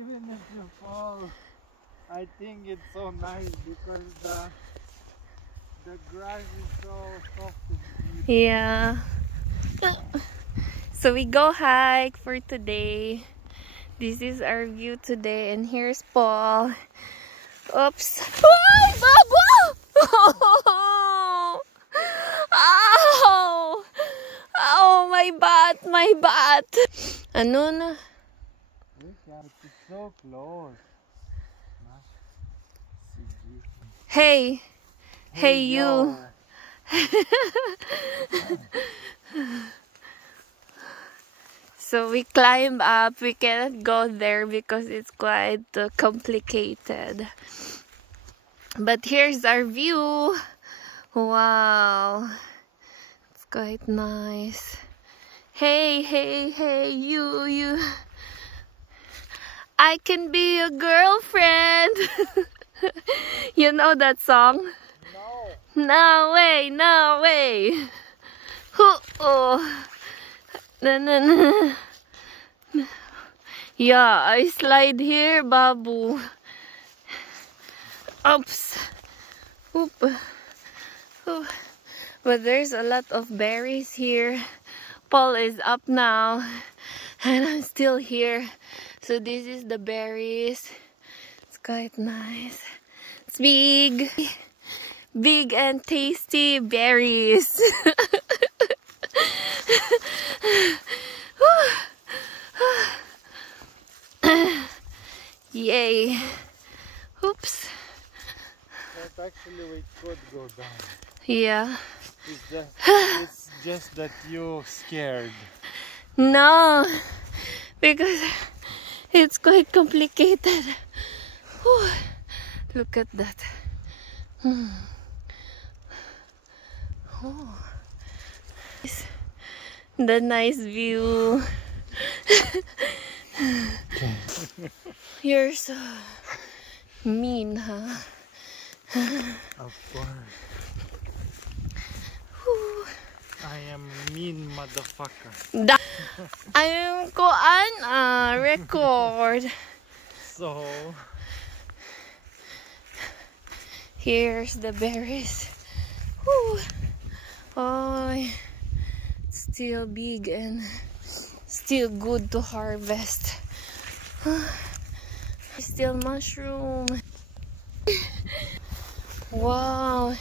Even if you fall, I think it's so nice because the grass is so soft and deep. Yeah. So we go hike for today. This is our view today, and here's Paul. Oops. Oh, Baba! Ow! Oh, my butt, my butt. Ano na? It's so close. Hey. Hey, you. So we climb up. We cannot go there because it's quite complicated. But here's our view. Wow. It's quite nice. Hey, hey, hey, you. I can be your girlfriend. You know that song? No. No way, no way. Oh. No. Yeah, I slide here, Babu. Oops. Oop. Oop. But there's a lot of berries here. Paul is up now, and I'm still here. So this is the berries. It's quite nice. It's big and tasty berries. Yay. Oops. But actually we could go down. Yeah. It's just that you're scared. No, because it's quite complicated. Whew. Look at that. Oh. The nice view. You're so mean, huh? Of course. Whew. I am mean motherfucker. I'm koan record. So Here's the berries. Whew. Oh, it's still big and still good to harvest. Still mushroom. Wow.